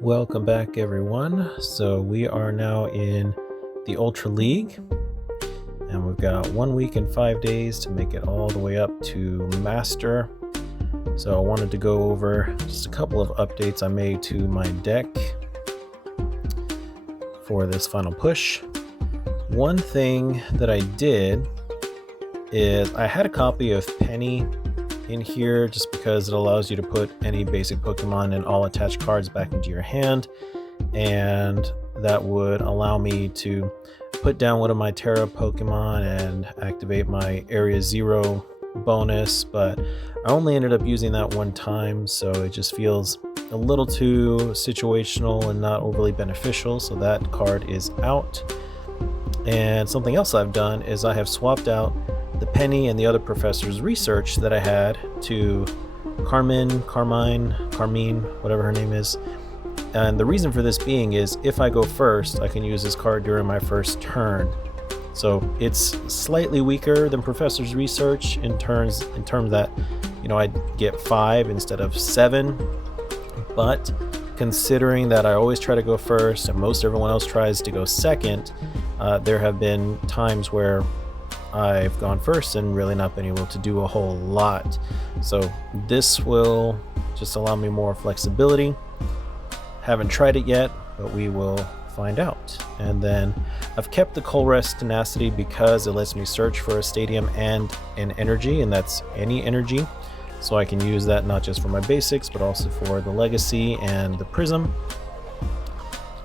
Welcome back, everyone. So we are now in the Ultra League, and we've got 1 week and 5 days to make it all the way up to Master. So I wanted to go over just a couple of updates I made to my deck for this final push. One thing that I did is I had a copy of Penny in here just because it allows you to put any basic Pokemon and all attached cards back into your hand, and that would allow me to put down one of my Terra Pokemon and activate my Area 0 bonus, but I only ended up using that one time, so it just feels a little too situational and not overly beneficial, so that card is out. And something else I've done is I have swapped out the Penny and the other professor's research that I had to Carmine, whatever her name is. And the reason for this being is if I go first, I can use this card during my first turn. So it's slightly weaker than Professor's Research in terms that, I get 5 instead of 7. But considering that I always try to go first and most everyone else tries to go second, there have been times where I've gone first and really not been able to do a whole lot. So this will just allow me more flexibility. Haven't tried it yet, but we will find out. And then I've kept the Colress Tenacity because it lets me search for a stadium and an energy, and that's any energy. So I can use that not just for my basics, but also for the Legacy and the Prism.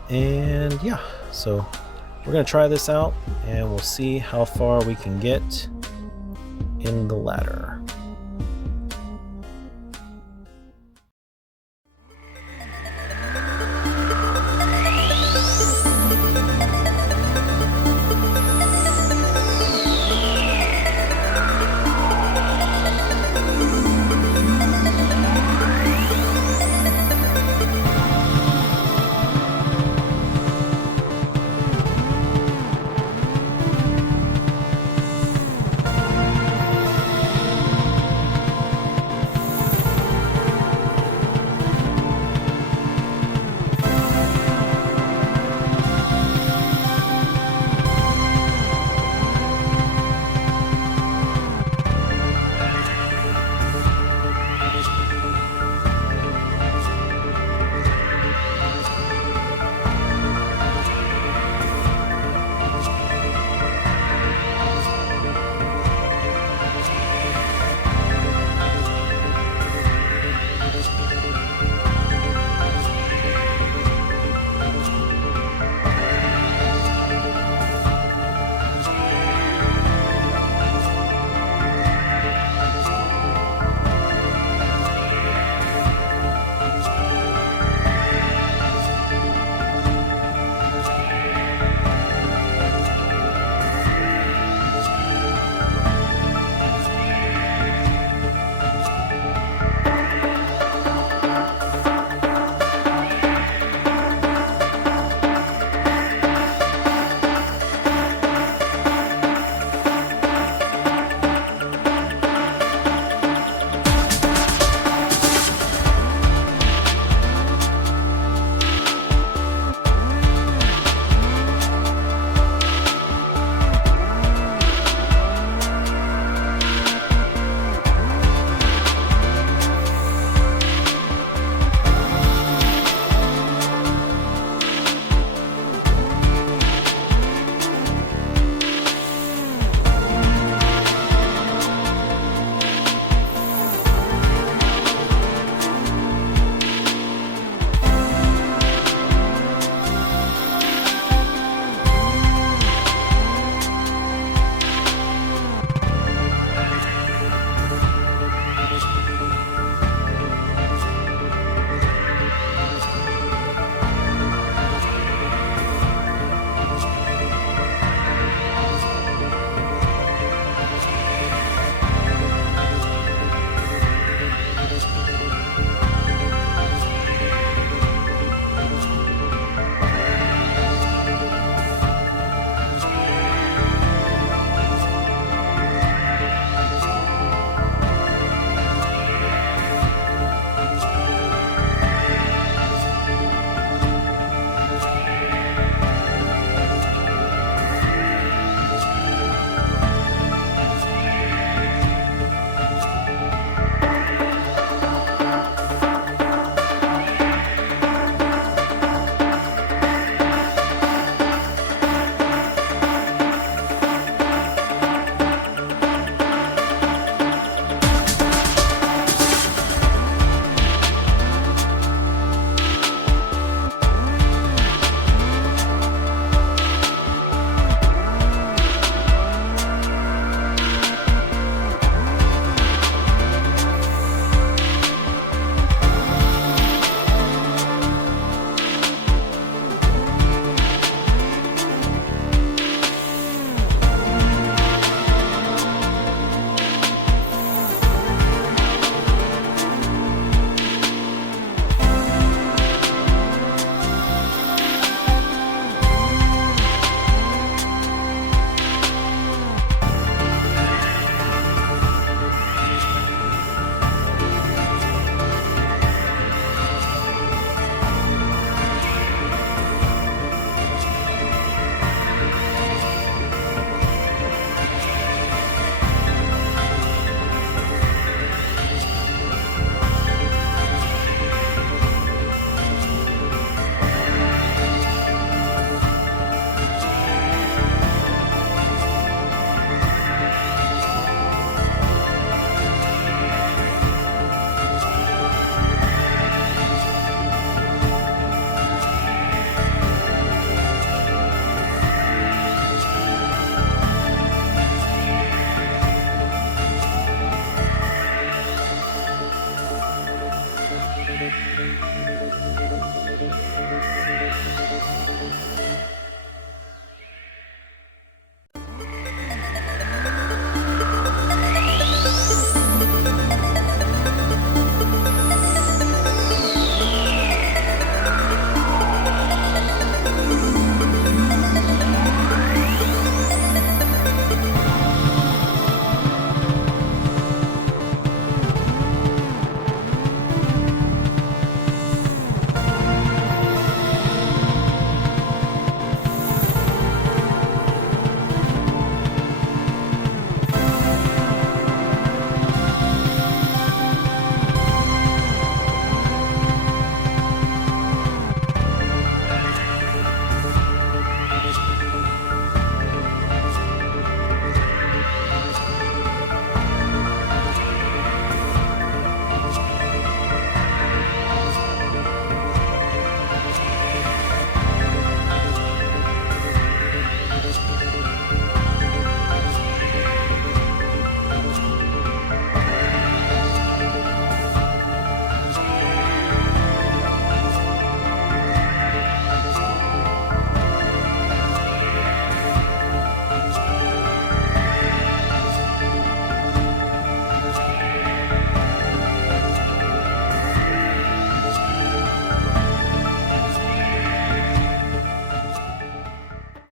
And yeah, so we're going to try this out and we'll see how far we can get in the ladder.